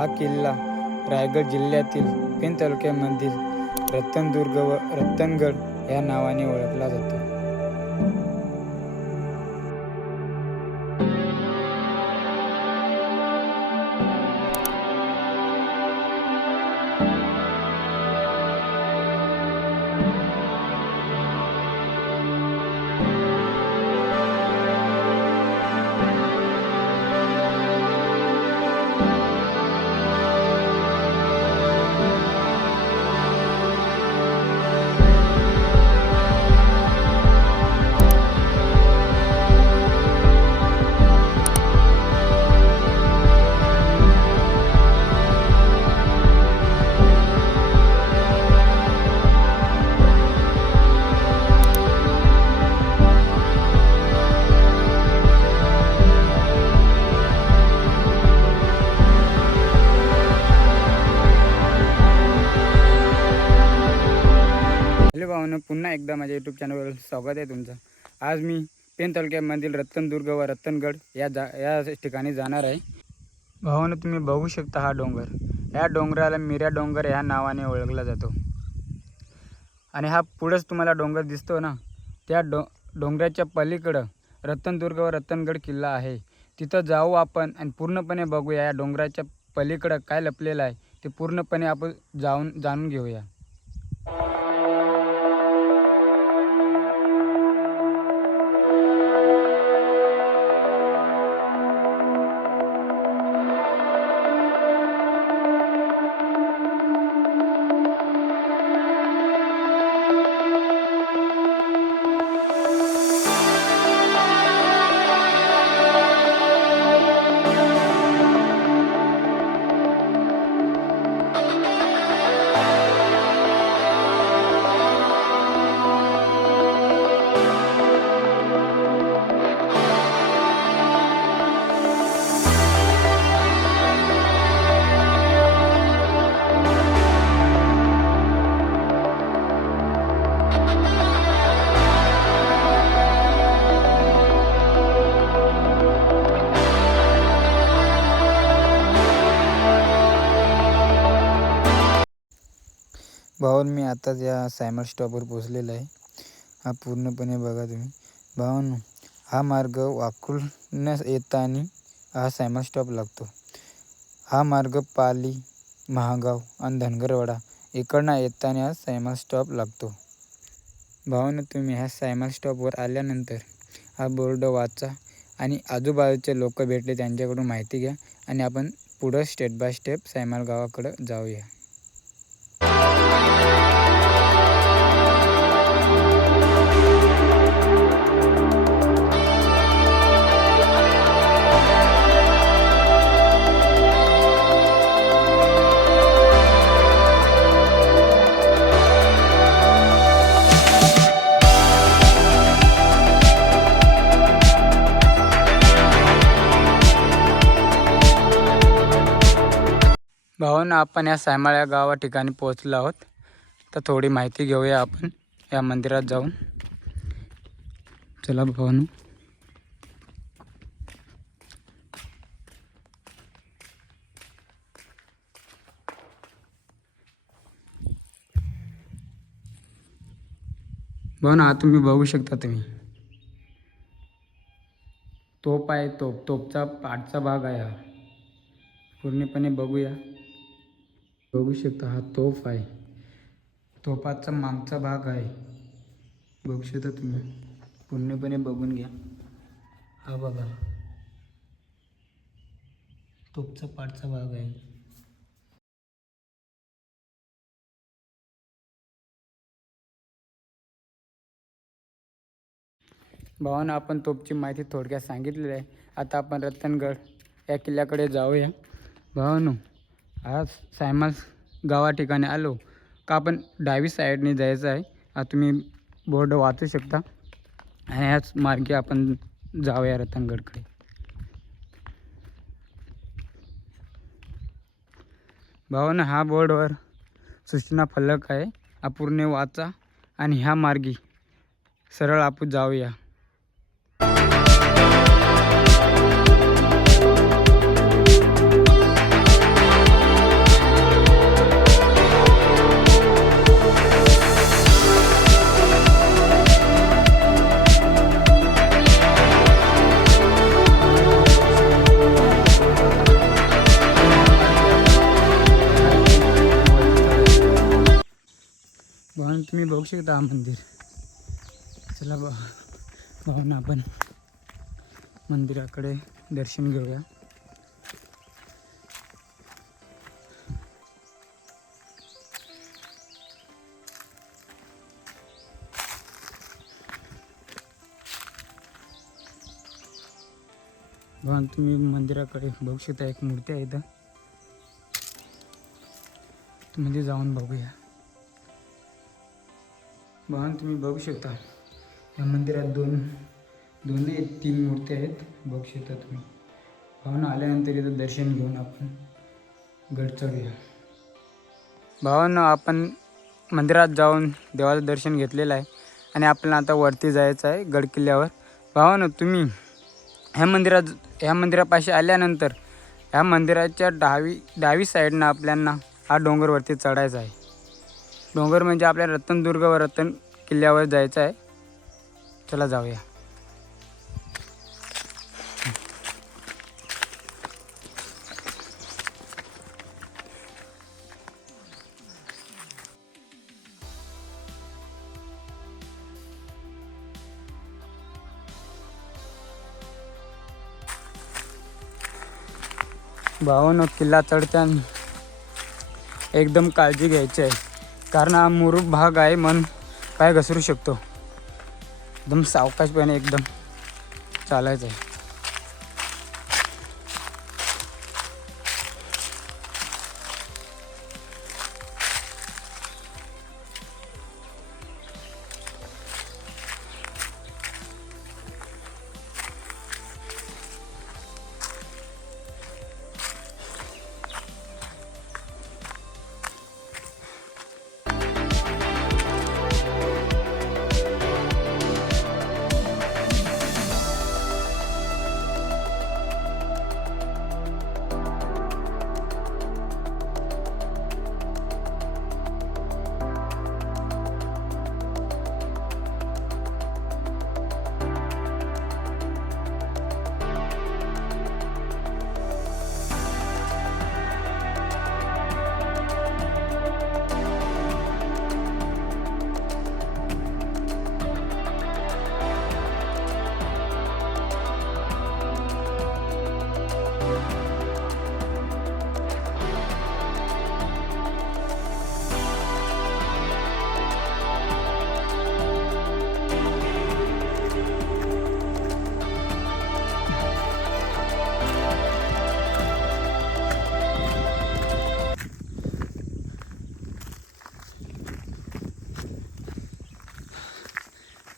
हा किल्ला रायगड जिल्ह्यातील पेण तालुक्यामधील रतनदुर्ग व रतनगड या नावाने ओळखला जातो. हॅलो भावांनो, पुन्हा एकदा माझ्या यूट्यूब चॅनलवर स्वागत आहे तुमचं. आज मी पेण तालुक्यामधील रतनदुर्ग व रतनगड या ठिकाणी जाणार आहे. भावांनो, तुम्ही बघू शकता हा डोंगर. या डोंगराला मिऱ्या डोंगर या नावाने ओळखला जातो. आणि हा पुढेच तुम्हाला डोंगर दिसतो ना, त्या डोंगराच्या पलीकडं रतनदुर्ग व रतनगड किल्ला आहे. तिथं जाऊ आपण आणि पूर्णपणे बघूया या डोंगराच्या पलीकडं काय लपलेलं आहे ते पूर्णपणे आपण जाणून घेऊया. भावांनो, मी आताच या सायमल स्टॉपवर पोहोचलेला आहे. हा पूर्णपणे बघा तुम्ही. भावांनो, हा मार्ग वाकून येताना हा सायमल स्टॉप लागतो. हा मार्ग पाली, महागाव आणि धनगरवाडा इकडनं येताना हा सायमल स्टॉप लागतो. भावांनो, तुम्ही ह्या सायमल स्टॉपवर आल्यानंतर हा बोर्ड वाचा आणि आजूबाजूचे लोक भेटले त्यांच्याकडून माहिती घ्या आणि आपण पुढं स्टेप बाय स्टेप सायमल गावाकडं जाऊया. भावांनो, आपण या सायमल या गावा ठिकाणी पोहोचलो आहोत. तर थोडी माहिती घेऊया आपण या मंदिरात जाऊन. चला भावांनो. भावांनो, हा तुम्ही बघू शकता. तुम्ही तोफ आहे. तोफचा पाठचा भाग आहे. हा पूर्णपणे बघूया. बघू शकता हा तोफ आहे. तोफाचा मागचा भाग आहे. बघू शकता तुम्ही. पूर्णपणे बघून घ्या. हा बघा, तोफचा पाठचा भाग आहे. भावांनो, आपण तोफची माहिती थोडक्यात सांगितलेली आहे. आता आपण रतनगड या किल्ल्याकडे जाऊया. भावांनो, आज सायमल गावा ठिकाणी आलो का आपण डावी साईडने जायचं आहे. तुम्ही बोर्ड वाचू शकता आणि ह्याच मार्गे आपण जाऊया रतनगडकडे. भावांनो, हा बोर्डवर सूचना फलक आहे. हा पूर्ण वाचा आणि ह्या मार्गी सरळ आपण जाऊया. भावानं तुम्ही बघू शकता हा मंदिर. चला भावानं आपण मंदिराकडे दर्शन घेऊया. भावानं तुम्ही मंदिराकडे बघू शकता एक मूर्ती आहे इथं. मध्ये जाऊन बघूया. भावानं तुम्ही बघू शकता या मंदिरात दोन नाही 3 मूर्ती आहेत. बघू शकता तुम्ही. भावानं आल्यानंतर इथं दर्शन घेऊन आपण गड चढूया. भावानं आपण मंदिरात जाऊन देवाचं दर्शन घेतलेलं आहे आणि आपल्याला आता वरती जायचं आहे गड किल्ल्यावर. भावानं तुम्ही ह्या मंदिरापाशी आल्यानंतर ह्या मंदिराच्या डावी साईडनं आपल्याला हा डोंगरवरती चढायचा आहे. डोंगर म्हणजे आपल्या रत्नदुर्ग व रत्न किल्ल्यावर जायचं आहे. चला जाऊया. भावानं किल्ला चढताना एकदम काळजी घ्यायची आहे, कारण हा मुरुम भाग आहे म्हणून पाय घसरू शकतो. एकदम सावकाशपणे एकदम चालायचं आहे.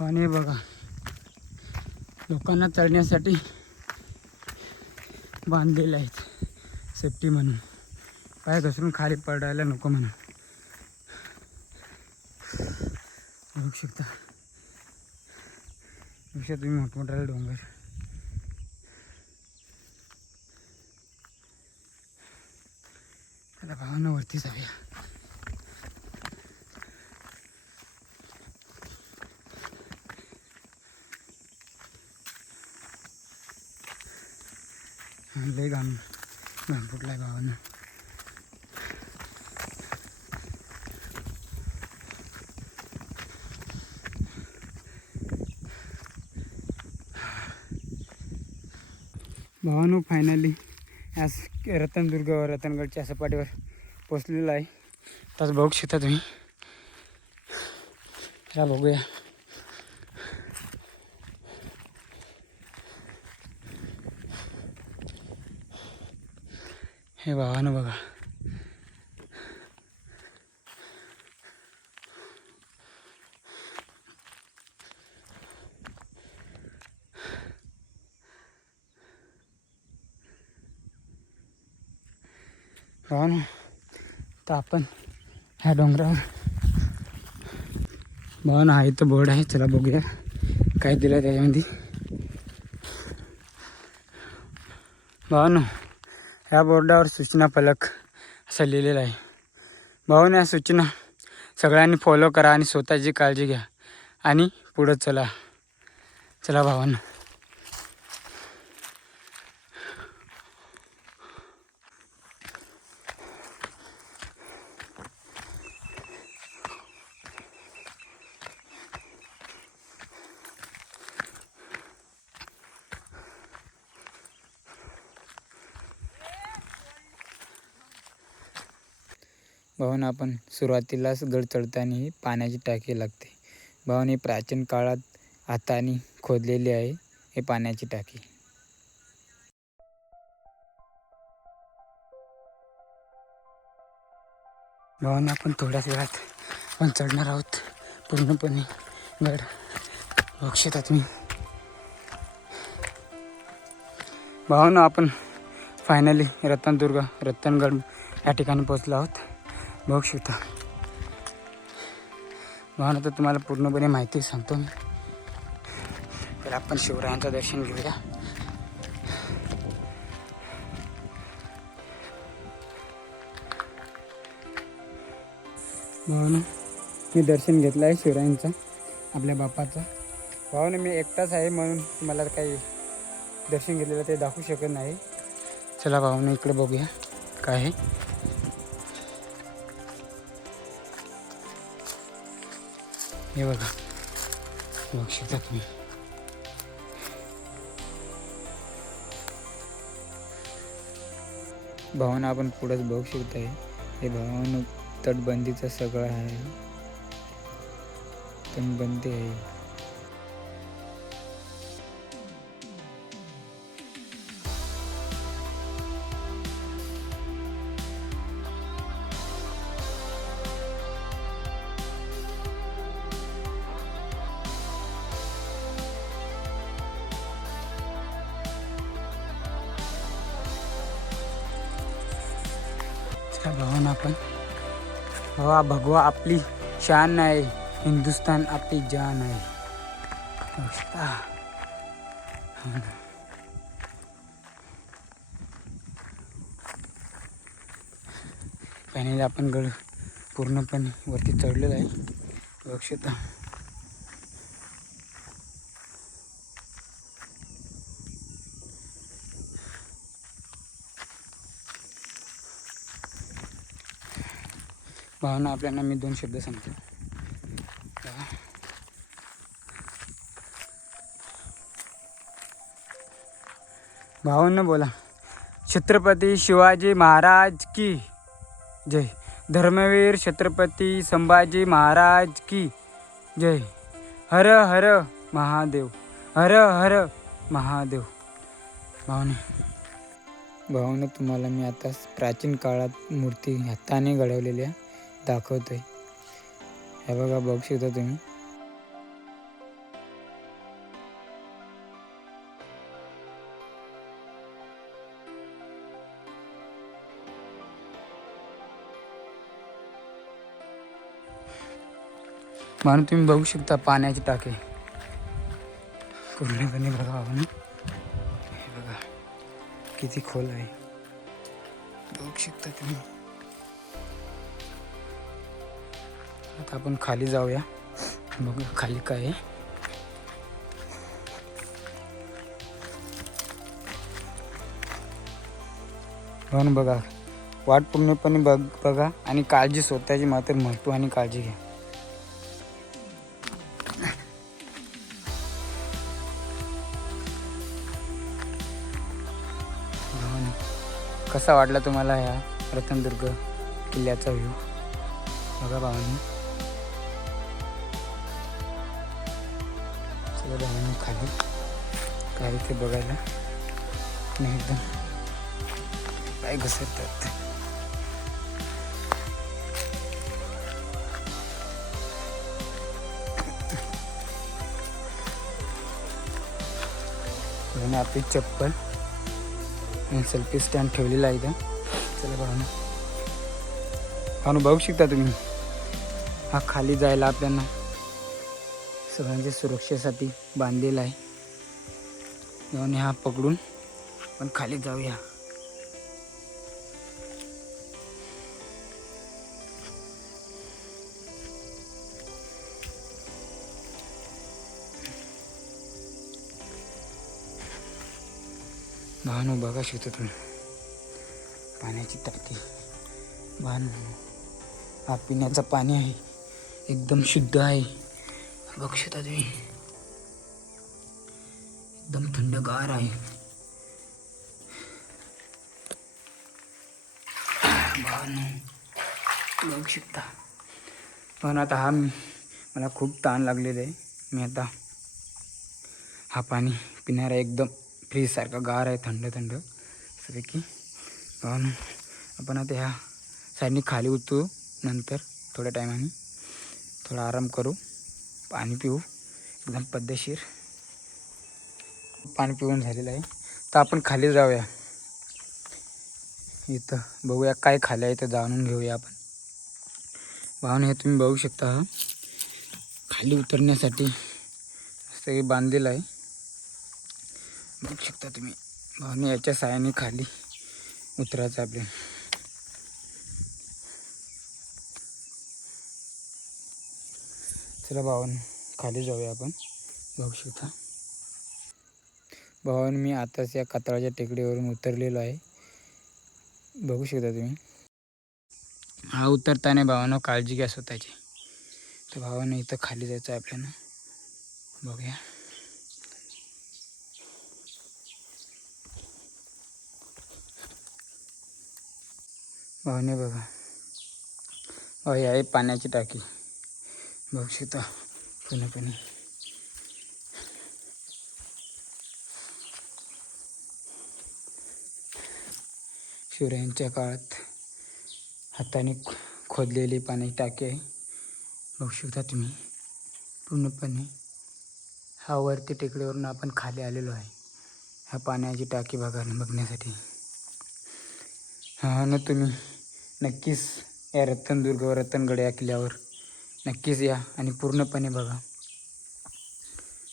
आणि बघा लोकांना चढण्यासाठी बांधलेले आहेत सेफ्टी म्हणून, पाय घसरून खाली पडायला नको म्हणून. बघू शकता तुम्ही मोठमोठाले डोंगर. आता भावानं वरती जाऊया. लय घाम फुटलाय भावानं. भावानं फायनली आज रत्नदुर्ग व रतनगडच्या सपाटीवर पोचलेला आहे. तसं बघू शकता तुम्ही. चला बघूया. हे भावानं बघा भावानं तर आपण ह्या डोंगरावर भावानं हा इथं बोर्ड आहे. चला बघूया काय दिलं त्याच्यामध्ये. भावानं ह्या बोर्डावर सूचना फलक असं लिहिलेलं आहे. भावानं या सूचना सगळ्यांनी फॉलो करा आणि स्वतःची काळजी घ्या आणि पुढं चला. चला भावानं. भावानं आपण सुरुवातीलाच गड चढताना ही पाण्याची टाकी लागते. भावानं ही प्राचीन काळात हाताने खोदलेली आहे हे पाण्याची टाकी. भावानं आपण थोड्याच वेळात पण चढणार आहोत पूर्णपणे गड. बघू शकता तुम्ही. भावानं आपण फायनली रत्नगड या ठिकाणी पोहोचलो आहोत. बघू शकता. भावानं तर तुम्हाला पूर्णपणे माहिती सांगतो मी. तर आपण शिवरायांचं दर्शन घेऊया. भावानं मी दर्शन घेतलं आहे शिवरायांचं, आपल्या बापाचं. भावानं मी एकटाच आहे म्हणून मला काही दर्शन घेतलेलं ते दाखवू शकत नाही. चला भावानं इकडे बघूया काय आहे. हे बघा, बघू शकता तुम्ही. भावानं आपण पुढंच बघू शकताय. हे भावानं तटबंदीचं सगळं आहे. तटबंदी आहे. भावानं आपण भावा भगवा आपली शान आहे, हिंदुस्तान आपली जान आहे. फायनली आपण गड पूर्णपणे वरती चढलेला आहे. बघू शकता. भावना आपल्याला मी 2 शब्द सांगतो. भावांनो बोला. छत्रपती शिवाजी महाराज की जय. धर्मवीर छत्रपती संभाजी महाराज की जय. हर हर महादेव, हर हर महादेव. भावांनो तुम्हाला मी आता प्राचीन काळात मूर्ती हाताने घडवलेल्या दाखवतोय. हे बघा, बघू शकता तुम्ही. म्हणून तुम्ही बघू शकता पाण्याची टाकी पूर्णपणे. बघा हे बघा किती खोल आहे, बघू शकता तुम्ही. आता आपण खाली जाऊया, बघू खाली काय आहे. म्हणून बघा, वाट पूर्णपणे बघा आणि काळजी, स्वतःची मात्र महत्त्वाने काळजी घ्या. कसा वाटला तुम्हाला ह्या रत्नदुर्ग किल्ल्याचा व्ह्यू? बघा भावांनी. सगळं भावांनी खाली काय ते बघायला नाही, एकदम काय घसरतात. आपली चप्पल सेल्फी स्टँड ठेवलेला आहे इथं. चला भावानं बघू शकता तुम्ही. हा खाली जायला आपल्याला सगळ्यांच्या सुरक्षेसाठी बांधलेला आहे. जाऊन हा पकडून पण खाली जाऊया. भावानो बघा शकता तुम्ही, पाण्याची टाकी. भावानो हा पिण्याचं पाणी आहे, एकदम शुद्ध आहे. बघू शकता तुम्ही, एकदम थंडगार आहे. भावानो बघू शकता. पण आता मला खूप ताण लागलेलं आहे. मी आता हा पाणी पिणार आहे. एकदम फ्रीजसारखं गार आहे, थंड थंड की. पण आपण आता ह्या साईडनी खाली उतरू. नंतर थोड्या टायमाने थोडा आराम करू, पाणी पिऊ एकदम पद्धतशीर. पाणी पिऊन झालेलं आहे. तर आपण खाली जाऊया. इथं बघूया काय खाली आहे, इथं जाणून घेऊया आपण. वाहन हे तुम्ही बघू शकता, खाली उतरण्यासाठी सगळे बांधलेलं आहे. बघू शकता तुम्ही. वाहन याच्या साहाय्याने खाली उतरायचं आपले. चला भावन खाली जाऊया आपण. बघू शकता भावन, मी आताच या कातळाच्या टेकडीवरून उतरलेलो आहे. बघू शकता तुम्ही. हा उतरताना भावानं काळजी घ्या स्वतःची. तर भावानं इथं खाली जायचं आहे आपल्याला. बघूया. भावने बघा, ही आहे पाण्याची टाकी. बघू शकता पूर्णपणे. शिवरायांच्या काळात हाताने खोदलेली पाण्याची टाकी आहे. बघू शकता तुम्ही पूर्णपणे. हा वरती टेकडीवरून आपण खाली आलेलो आहे ह्या पाण्याची टाकी बघण्यासाठी. हा ना, तुम्ही नक्कीच या रत्नदुर्ग व रत्नगड या किल्ल्यावर नक्कीच या आणि पूर्णपणे बघा.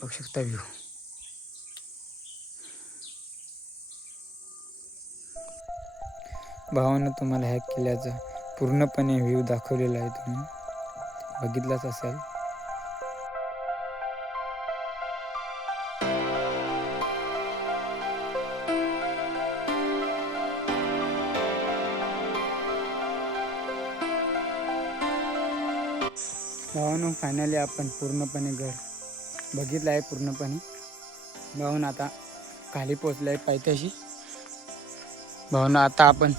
बघू शकता व्ह्यू. भावानं तुम्हाला ह्या किल्ल्याचा पूर्णपणे व्ह्यू दाखवलेला आहे. तुम्ही बघितलाच असाल. भावानं फायनली आपण पूर्णपणे गड बघितलं आहे पूर्णपणे. भावानं आता खाली पोचलं आहे पायथ्याशी. भावानं आता आपण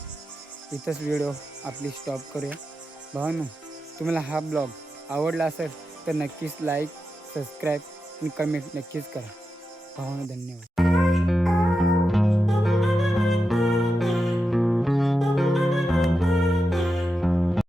इथंच व्हिडिओ आपली स्टॉप करूया. भावानं, तुम्हाला हा ब्लॉग आवडला असेल तर नक्कीच लाईक, सबस्क्राईब आणि कमेंट नक्कीच करा. भावानं धन्यवाद.